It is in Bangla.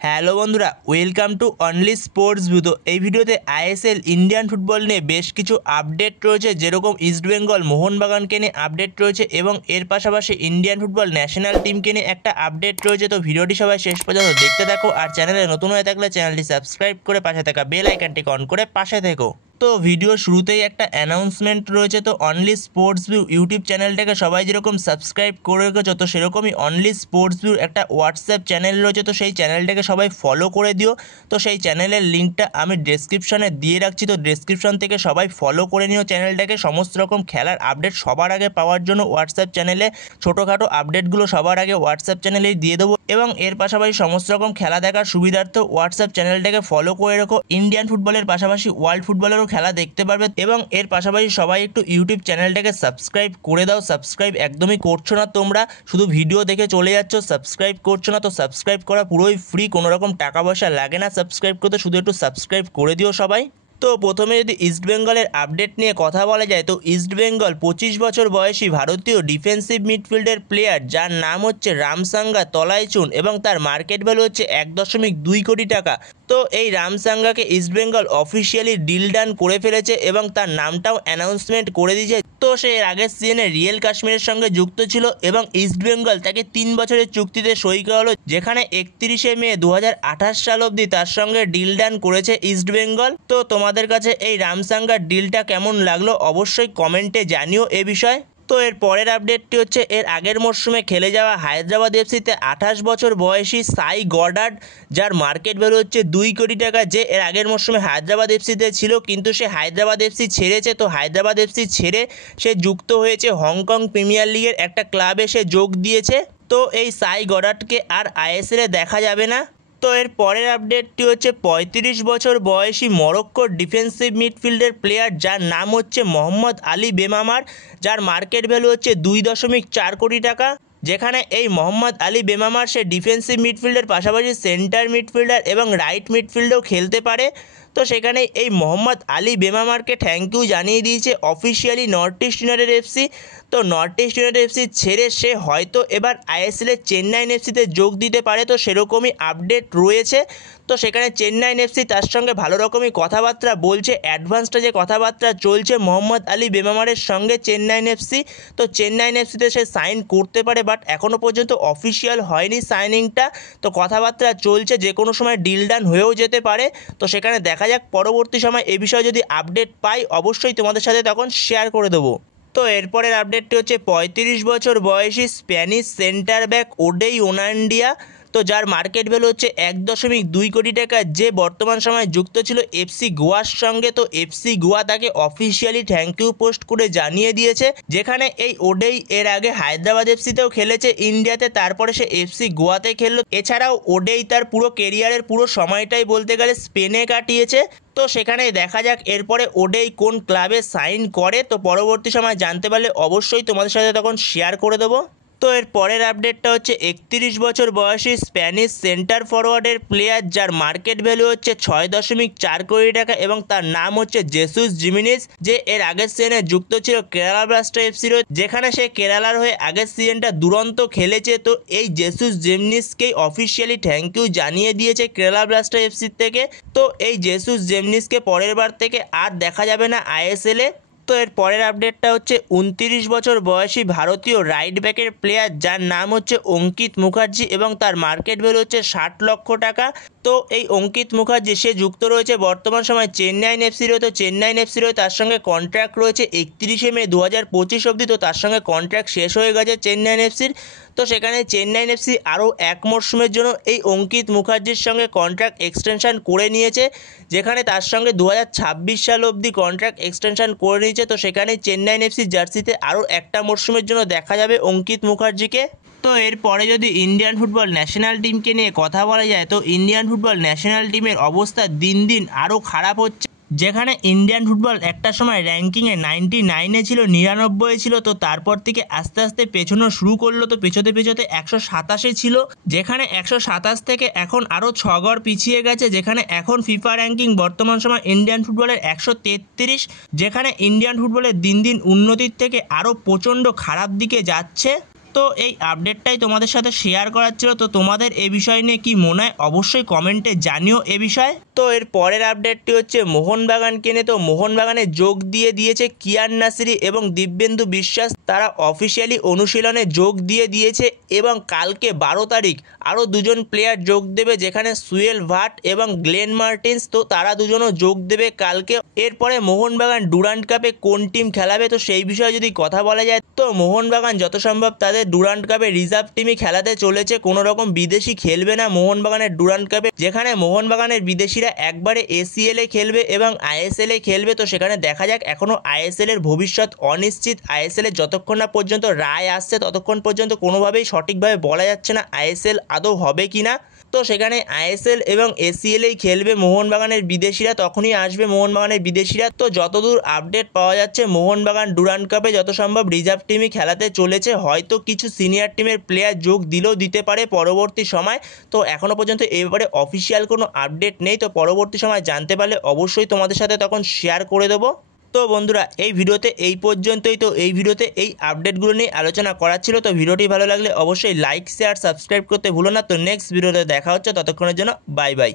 হ্যালো বন্ধুরা, welcome to only sports view. তো এই ভিডিওতে আইএসএল ইন্ডিয়ান ফুটবল নিয়ে বেশ কিছু আপডেট রয়েছে, যেরকম ইস্টবেঙ্গল মোহনবাগানকে নিয়ে আপডেট রয়েছে এবং এর পাশাপাশি ইন্ডিয়ান ফুটবল ন্যাশনাল টিমকে নিয়ে একটা আপডেট রয়েছে। তো ভিডিওটি সবাই শেষ পর্যন্ত দেখতে থাকো, আর চ্যানেলে নতুন হয়ে থাকলে চ্যানেলটি সাবস্ক্রাইব করে পাশে থাকা বেল আইকনটি অন করে পাশে থেকো। তো ভিডিও শুরুতেই একটা অ্যানাউন্সমেন্ট রয়েছে। তো অনলি স্পোর্টস ভিউ ইউটিউব চ্যানেলটাকে সবাই যেরকম সাবস্ক্রাইব করে রেখেছো, তো সেরকমই অনলি স্পোর্টস ভিউর একটা হোয়াটসঅ্যাপ চ্যানেল রয়েছে। তো সেই চ্যানেলটাকে সবাই ফলো করে দিও। তো সেই চ্যানেলের লিঙ্কটা আমি ডেসক্রিপশনে দিয়ে রাখছি, তো ডেসক্রিপশন থেকে সবাই ফলো করে নিও চ্যানেলটাকে। সমস্ত রকম খেলার আপডেট সবার আগে পাওয়ার জন্য হোয়াটসঅ্যাপ চ্যানেলে ছোটোখাটো আপডেটগুলো সবার আগে হোয়াটসঅ্যাপ চ্যানেলেই দিয়ে দেবো, এবং এর পাশাপাশি সমস্ত রকম খেলা দেখার সুবিধার্থে হোয়াটসঅ্যাপ চ্যানেলটাকে ফলো করে রেখো। ইন্ডিয়ান ফুটবলের পাশাপাশি ওয়ার্ল্ড ফুটবলেরও খেলা দেখতে পারবে, এবং এর পাশাপাশি সবাই একটু ইউটিউব চ্যানেলটাকে সাবস্ক্রাইব করে দাও। সাবস্ক্রাইব একদমই করছো না তোমরা, শুধু ভিডিও দেখে চলে যাচ্ছ, সাবস্ক্রাইব করছো না। তো সাবস্ক্রাইব করা পুরোই ফ্রি, কোনো রকম টাকা পয়সা লাগে না সাবস্ক্রাইব করতে, শুধু একটু সাবস্ক্রাইব করে দিও সবাই। তো প্রথমে যদি ইস্টবেঙ্গলের আপডেট নিয়ে কথা বলা যায়, তো ইস্টবেঙ্গল 25 বছর বয়সী ভারতীয় ডিফেন্সিভ মিডফিল্ডের প্লেয়ার, যার নাম হচ্ছে রামসাঙ্গা তলাইচুন এবং তার মার্কেট ভ্যালু হচ্ছে 1.2 কোটি টাকা। তো এই রামসাঙ্গাকে ইস্টবেঙ্গল অফিসিয়ালি ডিল ডান করে ফেলেছে এবং তার নামটাও অ্যানাউন্সমেন্ট করে দিয়েছে। তো সে এর আগের সিজনে রিয়েল কাশ্মীরের সঙ্গে যুক্ত ছিল এবং ইস্টবেঙ্গল তাকে 3 বছরের চুক্তিতে সই করা হলো, যেখানে 31শে মে 2028 সাল অবধি তার সঙ্গে ডিল ডান করেছে ইস্টবেঙ্গল। তো তোমাদের কাছে এই রামসাঙ্গার ডিলটা কেমন লাগলো অবশ্যই কমেন্টে জানিও এ বিষয়ে। তো এর পরের আপডেটটি হচ্ছে এর আগের মরশুমে খেলে যাওয়া হায়দ্রাবাদ এফসিতে 28 বছর বয়সী সাই গডার্ড, যার মার্কেট ভ্যালু হচ্ছে 2 কোটি টাকা, যে এর আগের মরশুমে হায়দ্রাবাদ এফসিতে ছিল, কিন্তু সে হায়দ্রাবাদ এফসি ছেড়েছে। তো হায়দ্রাবাদ এফসি ছেড়ে সে যুক্ত হয়েছে হংকং প্রিমিয়ার লিগের একটা ক্লাবে সে যোগ দিয়েছে। তো এই সাই গডার্ডকে আর আইএসএলে দেখা যাবে না। তো এর পরের আপডেটটি হচ্ছে 35 বছর বয়সী মরক্কোর ডিফেন্সিভ মিডফিল্ডের প্লেয়ার, যার নাম হচ্ছে মোহাম্মদ আলী বেমামার, যার মার্কেট ভ্যালু হচ্ছে 2.4 কোটি টাকা, যেখানে এই মোহাম্মদ আলী বেমামার সে ডিফেন্সিভ মিডফিল্ডের পাশাপাশি সেন্টার মিডফিল্ডার এবং রাইট মিডফিল্ডেও খেলতে পারে। তো সেখানে এই মোহাম্মদ আলী বেমামারকে থ্যাংক ইউ জানিয়ে দিয়েছে officially north east United FC. তো নর্থ ইস্ট ইউনাইটেড এফসি ছেড়ে সে হয়তো এবার আইএসএলের চেন্নাইন এফসিতে যোগ দিতে পারে, তো সেরকমই আপডেট রয়েছে। তো সেখানে চেন্নাইন এফসি তার সঙ্গে ভালো রকমই কথাবার্তা বলছে, অ্যাডভান্সটা যে কথাবার্তা চলছে মোহাম্মদ আলী বেমামারের সঙ্গে চেন্নাইন এফসি। তো চেন্নাইন এফসিতে সে সাইন করতে পারে, বাট এখনও পর্যন্ত অফিসিয়াল হয়নি সাইনিংটা। তো কথাবার্তা চলছে, যে কোনো সময় ডিল ডান হয়েও যেতে পারে। তো সেখানে দেখা যাক পরবর্তী সময় এ বিষয়ে যদি আপডেট পাই অবশ্যই তোমাদের সাথে তখন শেয়ার করে দেবো। তো এরপরের আপডেটটি হচ্ছে 35 বছর বয়সী স্প্যানিশ সেন্টার ব্যাক ওডেই ওনান্ডিয়া, তো যার মার্কেট ভ্যালু হচ্ছে 1.2 কোটি টাকা, যে বর্তমান সময়ে যুক্ত ছিল এফসি গোয়ার সঙ্গে। তো এফসি গোয়া তাকে অফিসিয়ালি থ্যাংক ইউ পোস্ট করে জানিয়ে দিয়েছে, যেখানে এই ওডেই এর আগে হায়দ্রাবাদ এফসিতেও খেলেছে ইন্ডিয়াতে, তারপরে সে এফসি গোয়াতে খেললো। এছাড়াও ওডেই তার পুরো কেরিয়ারের পুরো সময়টাই বলতে গেলে স্পেনে কাটিয়েছে। তো সেখানে দেখা যাক এরপরে ওডেই কোন ক্লাবে সাইন করে। তো পরবর্তী সময় জানতে পারলে অবশ্যই তোমাদের সাথে তখন শেয়ার করে দেবো। তো এর পরের আপডেটটা হচ্ছে 31 বছর বয়সী স্প্যানিশ সেন্টার ফরওয়ার্ডের প্লেয়ার, যার মার্কেট ভ্যালু হচ্ছে 6.4 কোটি টাকা এবং তার নাম হচ্ছে জেসুস জিমিনিস, যে এর আগের সিজনে যুক্ত ছিল কেরালা ব্লাস্টার এফসির, যেখানে সে কেরালার হয়ে আগের সিজনটা দুরন্ত খেলেছে। তো এই জেসুস জিমিনিসকেই অফিসিয়ালি থ্যাংক ইউ জানিয়ে দিয়েছে কেরালা ব্লাস্টার এফসির থেকে। তো এই জেসুস জিমিনিসকে পরের বার থেকে আর দেখা যাবে না আইএসএলে। তো এর পরের আপডেটটা হচ্ছে 29 বছর বয়সী ভারতীয় রাইট ব্যাকের প্লেয়ার, যার নাম হচ্ছে অঙ্কিত মুখার্জি এবং তার মার্কেট ভ্যালু হচ্ছে 60 লক্ষ টাকা। তো এই অঙ্কিত মুখার্জি সে যুক্ত রয়েছে বর্তমান সময় চেন্নাইন এফসির হয়ে। তো চেন্নাইন এফসির হয়ে তার সঙ্গে কন্ট্রাক্ট রয়েছে 31শে মে 2025 অবধি। তো তার সঙ্গে কন্ট্রাক্ট শেষ হয়ে গেছে চেন্নাইন এফসির। তো সেখানে চেন্নাইন এফসি আরও এক মরশুমের জন্য এই অঙ্কিত মুখার্জির সঙ্গে কন্ট্রাক্ট এক্সটেনশন করে নিয়েছে, যেখানে তার সঙ্গে 2026 সাল অবধি কন্ট্রাক্ট এক্সটেনশন করে নিয়েছে। তো সেখানে চেন্নাইন এফসি জার্সিতে আরও একটা মরশুমের জন্য দেখা যাবে অঙ্কিত মুখার্জিকে। তো এরপরে যদি ইন্ডিয়ান ফুটবল ন্যাশনাল টিমকে নিয়ে কথা বলা যায়, তো ইন্ডিয়ান ফুটবল ন্যাশনাল টিমের অবস্থা দিন দিন আরও খারাপ হচ্ছে, যেখানে ইন্ডিয়ান ফুটবল একটা সময় র্যাঙ্কিংয়ে 99-এ ছিল, 99-এ ছিল। তো তারপর থেকে আস্তে আস্তে পেছনো শুরু করলো, তো পেছোতে 127-এ ছিল, যেখানে 127 থেকে এখন আরও 6 ঘর পিছিয়ে গেছে, যেখানে এখন ফিফা র্যাঙ্কিং বর্তমান সময় ইন্ডিয়ান ফুটবলের 133, যেখানে ইন্ডিয়ান ফুটবলের দিন দিন উন্নতির থেকে আরও প্রচণ্ড খারাপ দিকে যাচ্ছে। তো এই আপডেটটাই তোমাদের সাথে শেয়ার করার ছিল। তো তোমাদের এই বিষয় নিয়ে কি মনে হয় অবশ্যই কমেন্টে জানিও এ বিষয়ে। তো এর পরের আপডেটটি হচ্ছে মোহনবাগানকে নিয়ে। তো মোহনবাগানে যোগ দিয়েছে কিয়ান নাসিরি এবং দিব্যেন্দু বিশ্বাস, তারা অফিসিয়ালি অনুশীলনে যোগ দিয়েছে এবং কালকে 12 তারিখ আরও দুজন প্লেয়ার যোগ দেবে, যেখানে সুয়েল ভাট এবং গ্লেন মার্টিন্স। তো তারা দুজনও যোগ দেবে কালকে। এরপরে মোহনবাগান ডুরান্ড কাপে কোন টিম খেলাবে, তো সেই বিষয়ে যদি কথা বলা যায় তো মোহনবাগান যত সম্ভব তাদের ডুরান্ড কাপে রিজার্ভ টিমই খেলাতে চলেছে, কোনো রকম বিদেশি খেলবে না মোহনবাগানের ডুরান্ড কাপে, যেখানে মোহনবাগানের বিদেশিরা একবারে এসিএলে খেলবে এবং আইএসএলে খেলবে। তো সেখানে দেখা যাক, এখনও আইএসএল এর ভবিষ্যৎ অনিশ্চিত। আইএসএল এর যতক্ষণ না পর্যন্ত রায় আসছে ততক্ষণ পর্যন্ত কোনোভাবেই সঠিকভাবে বলা যাচ্ছে না আইএসএল আদৌ হবে কি না। তো সেখানে আইএসএল এবং এসিএলেই খেলবে মোহনবাগানের বিদেশিরা, তখনই আসবে মোহনবাগানের বিদেশিরা। তো যতদূর আপডেট পাওয়া যাচ্ছে মোহনবাগান ডুরান্ড কাপে যত সম্ভব রিজার্ভ টিমই খেলাতে চলেছে, হয়তো কিছু সিনিয়র টিমের প্লেয়ার যোগ দিলেও দিতে পারে পরবর্তী সময়। তো এখনও পর্যন্ত এই ব্যাপারে অফিসিয়াল কোনো আপডেট নেই, তো পরবর্তী সময় জানতে পারলে অবশ্যই তোমাদের সাথে তখন শেয়ার করে দেবো। তো বন্ধুরা এই ভিডিওতে এই পর্যন্তই। তো এই ভিডিওতে এই আপডেটগুলো নিয়ে আলোচনা করা ছিল। তো ভিডিওটি ভালো লাগলে অবশ্যই লাইক শেয়ার সাবস্ক্রাইব করতে ভুলো না। তো নেক্সট ভিডিওতে দেখা হচ্ছে, ততক্ষণের জন্য বাই বাই।